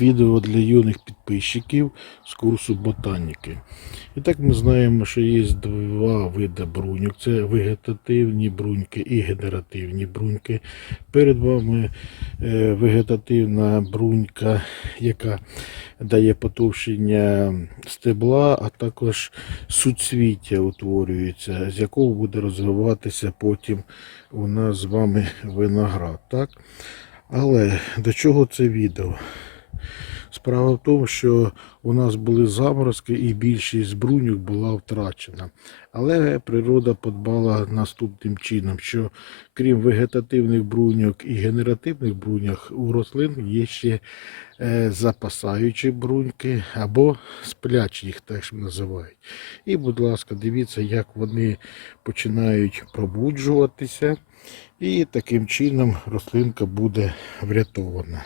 відео для юних підписчиків з курсу ботаніки. І так ми знаємо, що є два види бруньок. Це вегетативні бруньки і генеративні бруньки. Перед вами е, вегетативна брунька, яка дає потовщення стебла, а також суцвіття утворюється, з якого буде розвиватися потім у нас з вами виноград. Так? Але до чого це відео? Справа в тому, що у нас були заморозки і більшість бруньок була втрачена. Але природа подбала наступним чином, що крім вегетативних бруньок і генеративних бруньок, у рослин є ще е, запасаючі бруньки або сплячі, їх теж називають. І, будь ласка, дивіться, як вони починають пробуджуватися, і таким чином рослинка буде врятована.